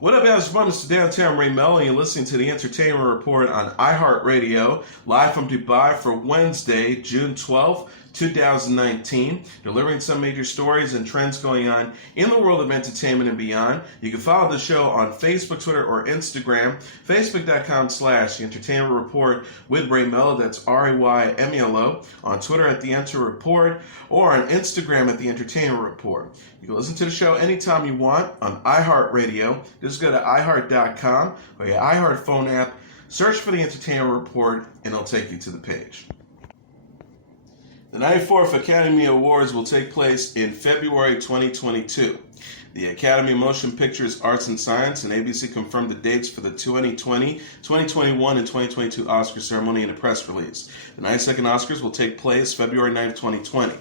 What up, guys? I'm Mr. Downtown Ray Melo, and you're listening to the Entertainment Report on iHeartRadio, live from Dubai for Wednesday, June 12th, 2019, delivering some major stories and trends going on in the world of entertainment and beyond. You can follow the show on Facebook, Twitter, or Instagram, facebook.com/The Entertainment Report with Ray Melo, that's RAYMELO, on Twitter at The Enter Report, or on Instagram at The Entertainment Report. You can listen to the show anytime you want on iHeartRadio. Just go to iHeart.com or your iHeart phone app, search for The Entertainment Report, and it'll take you to the page. The 94th Academy Awards will take place in February 2022. The Academy of Motion Pictures Arts and Science and ABC confirmed the dates for the 2020, 2021, and 2022 Oscar ceremony in a press release. The 92nd Oscars will take place February 9th, 2020.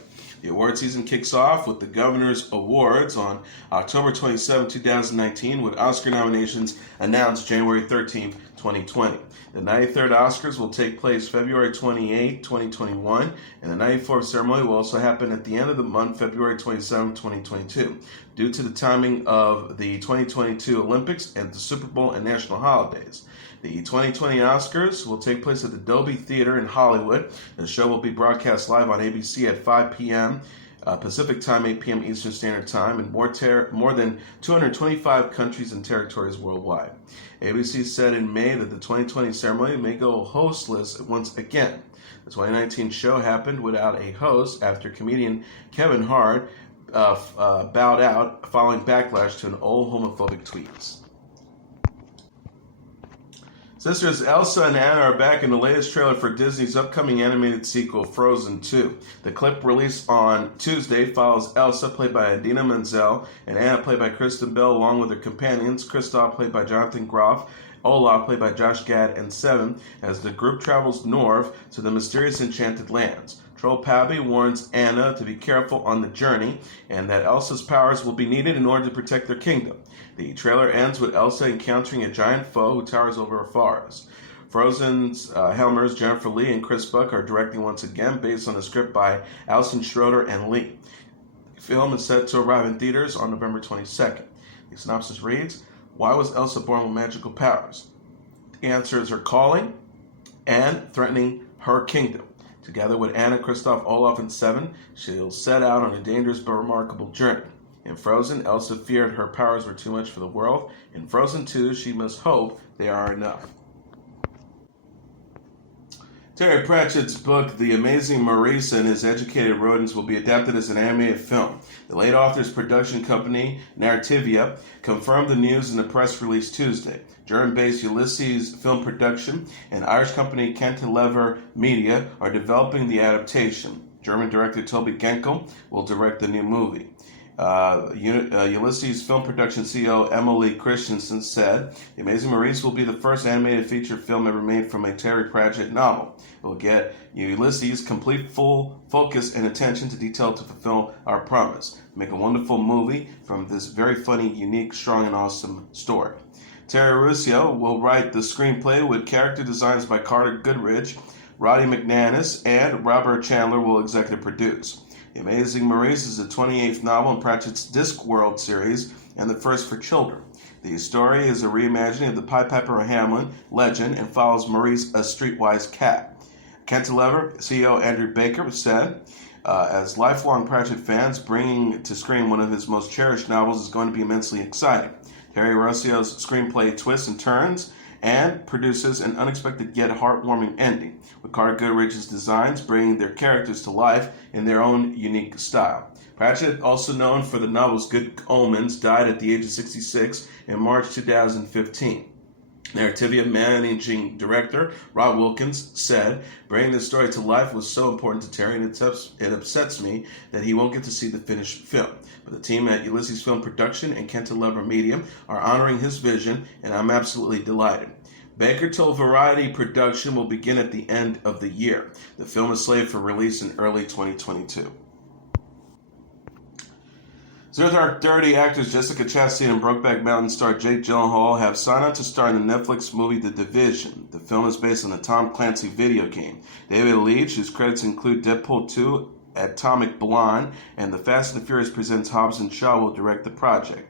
The award season kicks off with the Governor's Awards on October 27, 2019, with Oscar nominations announced January 13, 2020. The 93rd Oscars will take place February 28, 2021, and the 94th ceremony will also happen at the end of the month, February 27, 2022, due to the timing of the 2022 Olympics and the Super Bowl and national holidays. The 2020 Oscars will take place at the Dolby Theater in Hollywood. The show will be broadcast live on ABC at 5 p.m. Pacific Time, 8 p.m. Eastern Standard Time, in more than 225 countries and territories worldwide. ABC said in May that the 2020 ceremony may go hostless once again. The 2019 show happened without a host after comedian Kevin Hart bowed out following backlash to an old homophobic tweets. Sisters Elsa and Anna are back in the latest trailer for Disney's upcoming animated sequel, Frozen 2. The clip released on Tuesday follows Elsa, played by Idina Menzel, and Anna, played by Kristen Bell, along with their companions, Kristoff, played by Jonathan Groff, Olaf, played by Josh Gad, and Seven, as the group travels north to the mysterious enchanted lands. Troll Pabby warns Anna to be careful on the journey, and that Elsa's powers will be needed in order to protect their kingdom. The trailer ends with Elsa encountering a giant foe who towers over a forest. Frozen's Helmers, Jennifer Lee, and Chris Buck are directing once again, based on a script by Alison Schroeder and Lee. The film is set to arrive in theaters on November 22nd. The synopsis reads, why was Elsa born with magical powers? The answer is her calling and threatening her kingdom. Together with Anna, Kristoff, Olaf, and Seven, she'll set out on a dangerous but remarkable journey. In Frozen, Elsa feared her powers were too much for the world. In Frozen 2, she must hope they are enough. Terry Pratchett's book, The Amazing Maurice and His Educated Rodents, will be adapted as an animated film. The late author's production company, Narrativia, confirmed the news in a press release Tuesday. German-based Ulysses Film Production and Irish company Cantilever Media are developing the adaptation. German director Toby Genkel will direct the new movie. Ulysses Film Production CEO Emily Christensen said, The Amazing Maurice will be the first animated feature film ever made from a Terry Pratchett novel. It will get Ulysses complete full focus and attention to detail to fulfill our promise. Make a wonderful movie from this very funny, unique, strong, and awesome story. Terry Ruscio will write the screenplay with character designs by Carter Goodrich. Roddy McManus and Robert Chandler will executive produce. The Amazing Maurice is the 28th novel in Pratchett's Discworld series and the first for children. The story is a reimagining of the Pied Piper of Hamelin legend and follows Maurice, a streetwise cat. Cantilever CEO Andrew Baker said, as lifelong Pratchett fans, bringing to screen one of his most cherished novels is going to be immensely exciting. Terry Ruscio's screenplay twists and turns and produces an unexpected yet heartwarming ending, with Carter Goodrich's designs bringing their characters to life in their own unique style. Pratchett, also known for the novels Good Omens, died at the age of 66 in March 2015. Narrativia managing director Rob Wilkins said, bringing this story to life was so important to Terry, and it upsets me that he won't get to see the finished film. But the team at Ulysses Film Production and Cantilever Media are honoring his vision, and I'm absolutely delighted. Baker told Variety production will begin at the end of the year. The film is slated for release in early 2022. Zero Dark 30 actors Jessica Chastain and Brokeback Mountain star Jake Gyllenhaal have signed on to star in the Netflix movie The Division. The film is based on the Tom Clancy video game. David Leitch, whose credits include Deadpool 2, Atomic Blonde, and The Fast and the Furious Presents Hobbs and Shaw, will direct the project.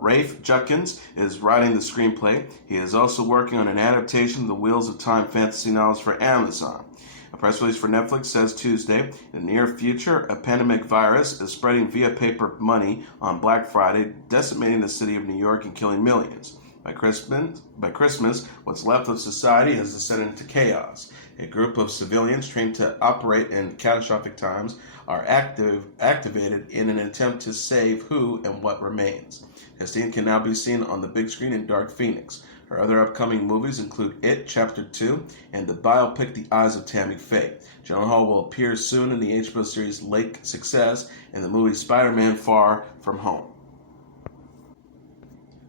Rafe Judkins is writing the screenplay. He is also working on an adaptation of the Wheels of Time fantasy novels for Amazon. A press release for Netflix says Tuesday, in the near future, a pandemic virus is spreading via paper money on Black Friday, decimating the city of New York and killing millions. By Christmas, what's left of society has descended into chaos. A group of civilians trained to operate in catastrophic times are activated in an attempt to save who and what remains. Chastain can now be seen on the big screen in Dark Phoenix. Her other upcoming movies include It, Chapter 2, and the biopic The Eyes of Tammy Faye. Gyllenhaal will appear soon in the HBO series Lake Success and the movie Spider-Man Far From Home.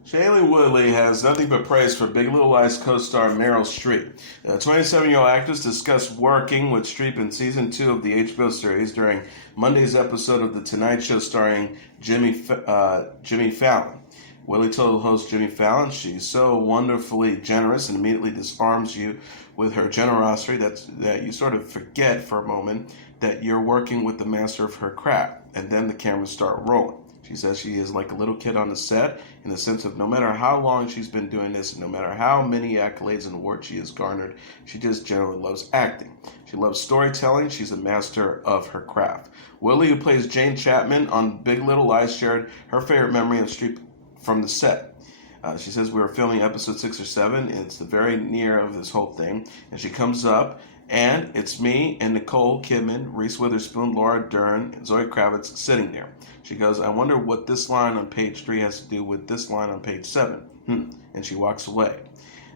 Shailene Woodley has nothing but praise for Big Little Lies co-star Meryl Streep. The 27-year-old actress discussed working with Streep in Season 2 of the HBO series during Monday's episode of The Tonight Show starring Jimmy Fallon. Woodley told host Jimmy Fallon she's so wonderfully generous and immediately disarms you with her generosity that you sort of forget for a moment that you're working with the master of her craft, and then the cameras start rolling. She says she is like a little kid on the set in the sense of no matter how long she's been doing this and no matter how many accolades and awards she has garnered, she just generally loves acting. She loves storytelling. She's a master of her craft. Woodley, who plays Jane Chapman on Big Little Lies, shared her favorite memory of Streep from the set. She says we were filming episode 6 or 7. It's the very near of this whole thing. And she comes up, and it's me and Nicole Kidman, Reese Witherspoon, Laura Dern, and Zoe Kravitz sitting there. She goes, I wonder what this line on page 3 has to do with this line on page 7. And she walks away.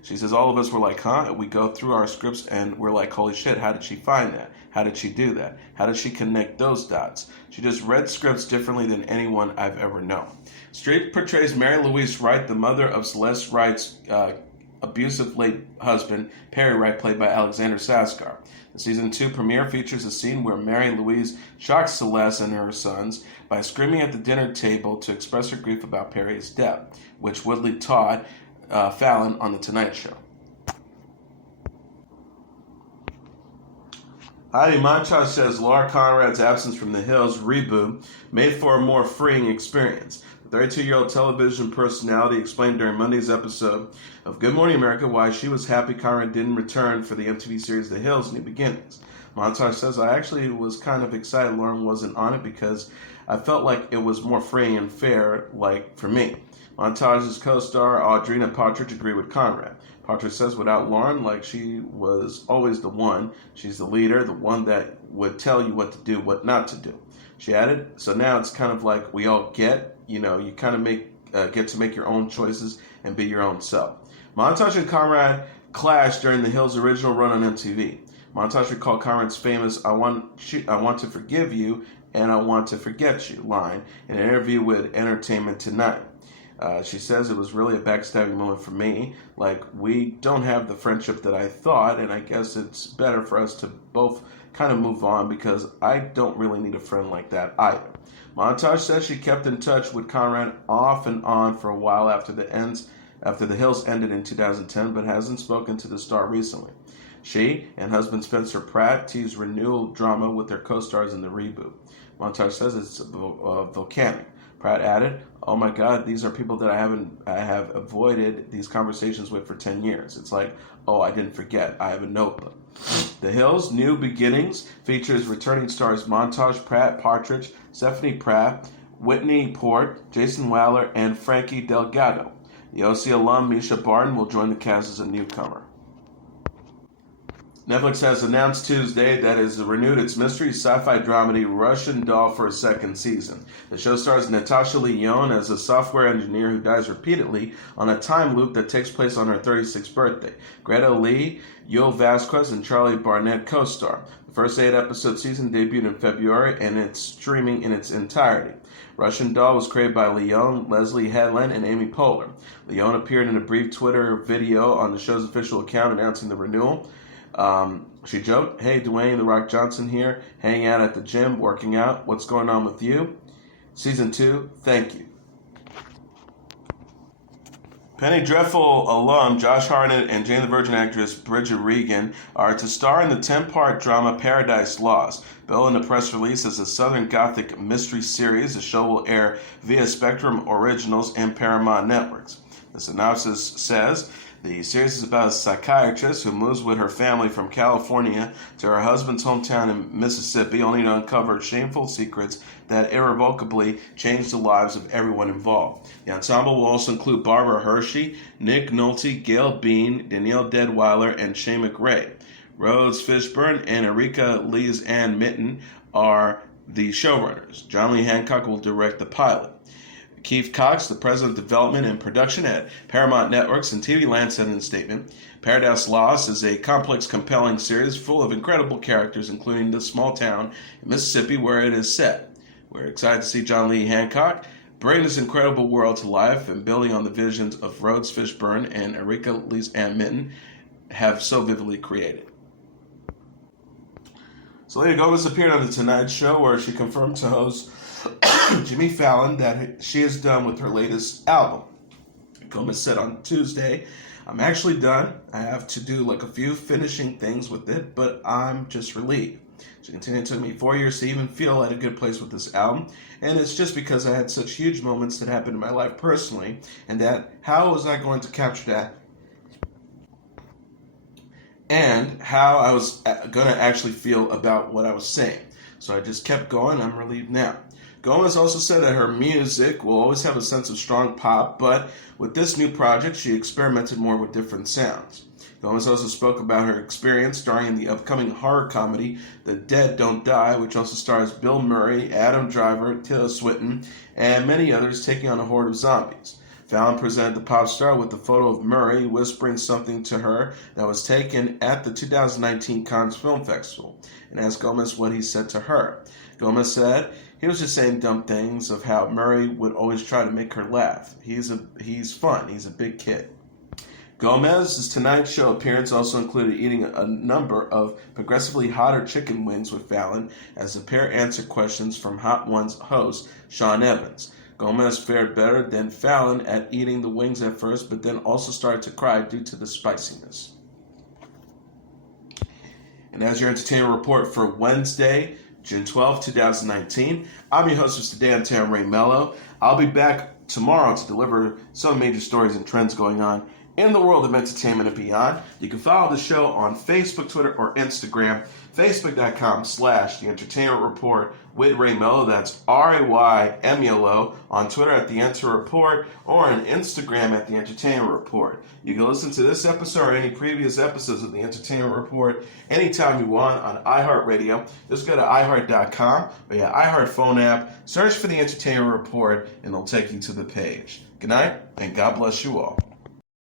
She says, all of us were like, huh? And we go through our scripts and we're like, holy shit, how did she find that? How did she do that? How did she connect those dots? She just read scripts differently than anyone I've ever known. Streep portrays Mary Louise Wright, the mother of Celeste Wright's abusive late husband, Perry Wright, played by Alexander Skarsgård. The season 2 premiere features a scene where Mary Louise shocks Celeste and her sons by screaming at the dinner table to express her grief about Perry's death, which Woodley taught Fallon on The Tonight Show. Heidi Montag says Laura Conrad's absence from The Hills reboot made for a more freeing experience. The 32-year-old television personality explained during Monday's episode of Good Morning America why she was happy Conrad didn't return for the MTV series The Hills: New Beginnings. Montag says, I actually was kind of excited Lauren wasn't on it because I felt like it was more freeing and fair, like, for me. Montag's co-star Audrina Partridge agreed with Conrad. Partridge says without Lauren, like, she was always the one. She's the leader, the one that would tell you what to do, what not to do. She added, so now it's kind of like we all get, you kind of get to make your own choices and be your own self. Montage and Conrad clashed during The Hills' original run on MTV. Montage recalled Conrad's famous I want to forgive you and I want to forget you line in an interview with Entertainment Tonight. She says it was really a backstabbing moment for me. Like, we don't have the friendship that I thought, and I guess it's better for us to both kind of move on because I don't really need a friend like that either. Montage says she kept in touch with Conrad off and on for a while after The Hills ended in 2010, but hasn't spoken to the star recently. She and husband Spencer Pratt teased renewal drama with their co-stars in the reboot. Montage says it's volcanic. Pratt added, oh my God, these are people that I have avoided these conversations with for 10 years. It's like, oh, I didn't forget. I have a notebook. The Hills' New Beginnings features returning stars Montage, Pratt, Partridge, Stephanie Pratt, Whitney Port, Jason Waller, and Frankie Delgado. The OC alum Misha Barton will join the cast as a newcomer. Netflix has announced Tuesday that it has renewed its mystery sci-fi dramedy Russian Doll for a second season. The show stars Natasha Lyonne as a software engineer who dies repeatedly on a time loop that takes place on her 36th birthday. Greta Lee, Yoel Vasquez, and Charlie Barnett co-star. The first 8-episode season debuted in February, and it's streaming in its entirety. Russian Doll was created by Lyonne, Leslie Headland, and Amy Poehler. Lyonne appeared in a brief Twitter video on the show's official account announcing the renewal. She joked, hey, Dwayne "The Rock" Johnson here, hanging out at the gym, working out. What's going on with you? Season 2, thank you. Penny Dreadful alum Josh Hartnett and Jane the Virgin actress Bridget Regan are to star in the 10-part drama Paradise Lost. Billed in the press release as a Southern Gothic mystery series, the show will air via Spectrum Originals and Paramount Networks. The synopsis says, the series is about a psychiatrist who moves with her family from California to her husband's hometown in Mississippi, only to uncover shameful secrets that irrevocably change the lives of everyone involved. The ensemble will also include Barbara Hershey, Nick Nolte, Gail Bean, Danielle Deadweiler, and Shane McRae. Rhodes Fishburne and Erika Lees Ann Mitten are the showrunners. John Lee Hancock will direct the pilot. Keith Cox, the president of development and production at Paramount Networks and TV Land, said in a statement, Paradise Lost is a complex, compelling series full of incredible characters, including the small town in Mississippi where it is set. We're excited to see John Lee Hancock bring this incredible world to life and building on the visions of Rhodes Fishburne and Erika Lees Ann Mitten have so vividly created. Selena Gomez appeared on The Tonight Show where she confirmed to host Jimmy Fallon that she is done with her latest album. Gomez said on Tuesday, I'm actually done. I have to do a few finishing things with it, but I'm just relieved. She continued, it took me 4 years to even feel at a good place with this album, and it's just because I had such huge moments that happened in my life personally, and that how was I going to capture that? And how I was going to actually feel about what I was saying. So I just kept going. I'm relieved now. Gomez also said that her music will always have a sense of strong pop, but with this new project, she experimented more with different sounds. Gomez also spoke about her experience starring in the upcoming horror comedy The Dead Don't Die, which also stars Bill Murray, Adam Driver, Tilda Swinton, and many others taking on a horde of zombies. Fallon presented the pop star with a photo of Murray whispering something to her that was taken at the 2019 Cannes Film Festival, and asked Gomez what he said to her. Gomez said he was just saying dumb things of how Murray would always try to make her laugh. He's fun. He's a big kid. Gomez's Tonight Show appearance also included eating a number of progressively hotter chicken wings with Fallon as the pair answered questions from Hot Ones host Sean Evans. Gomez fared better than Fallon at eating the wings at first, but then also started to cry due to the spiciness. And as your entertainment report for Wednesday, June 12, 2019, I'm your host for today. I'm Tam Ray Melo. I'll be back tomorrow to deliver some major stories and trends going on in the world of entertainment and beyond. You can follow the show on Facebook, Twitter, or Instagram. Facebook.com/The Entertainment Report with Ray Melo. That's RAYMELO. On Twitter at The Enter Report or on Instagram at The Entertainment Report. You can listen to this episode or any previous episodes of The Entertainment Report anytime you want on iHeartRadio. Just go to iHeart.com or your iHeart phone app, search for The Entertainment Report, and it'll take you to the page. Good night, and God bless you all.